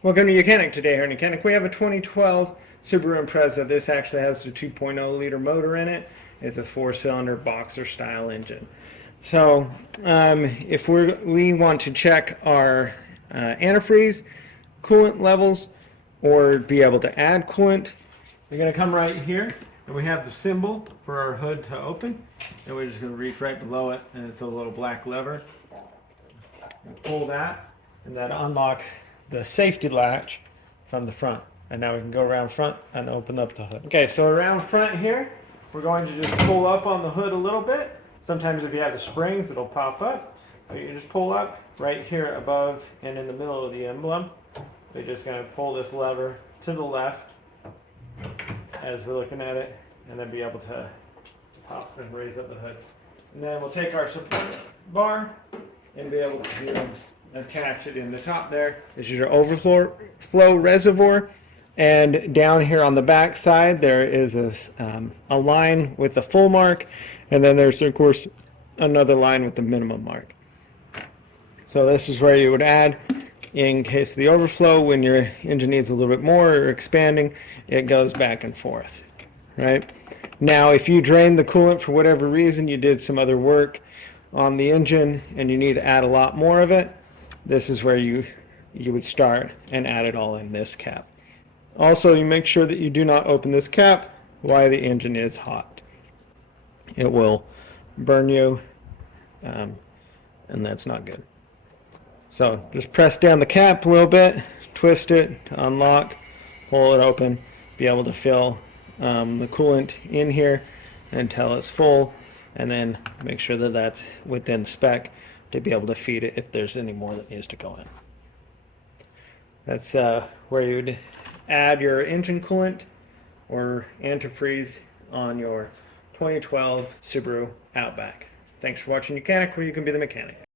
Welcome to YOUCANIC. Today here in YOUCANIC we have a 2012 Subaru Impreza. This actually has a 2.0 liter motor in it. It's a 4-cylinder boxer style engine. So if we want to check our antifreeze, coolant levels, or be able to add coolant, we're going to come right here and we have the symbol for our hood to open, and we're just going to reach right below it, and it's a little black lever. And pull that, and that unlocks the safety latch from the front. And now we can go around front and open up the hood. Okay, so around front here, we're going to just pull up on the hood a little bit. Sometimes if you have the springs, it'll pop up. So you just pull up right here above and in the middle of the emblem. We're just going to pull this lever to the left as we're looking at it, and then be able to pop and raise up the hood. And then we'll take our support bar and be able to attach it in the top there. This is your overflow reservoir, and down here on the back side there is a line with the full mark, and then there's of course another line with the minimum mark. So this is where you would add in case of the overflow. When your engine needs a little bit more or expanding, it goes back and forth, right? Now if you drain the coolant for whatever reason, you did some other work on the engine and you need to add a lot more of it, this is where you would start and add it all in this cap. Also, you make sure that you do not open this cap while the engine is hot. It will burn you, and that's not good. So just press down the cap a little bit, twist it to unlock, pull it open, be able to fill the coolant in here until it's full, and then make sure that that's within spec to be able to feed it if there's any more that needs to go in. That's where you would add your engine coolant or antifreeze on your 2012 Subaru Outback. Thanks for watching YOUCANIC, where you can be the mechanic.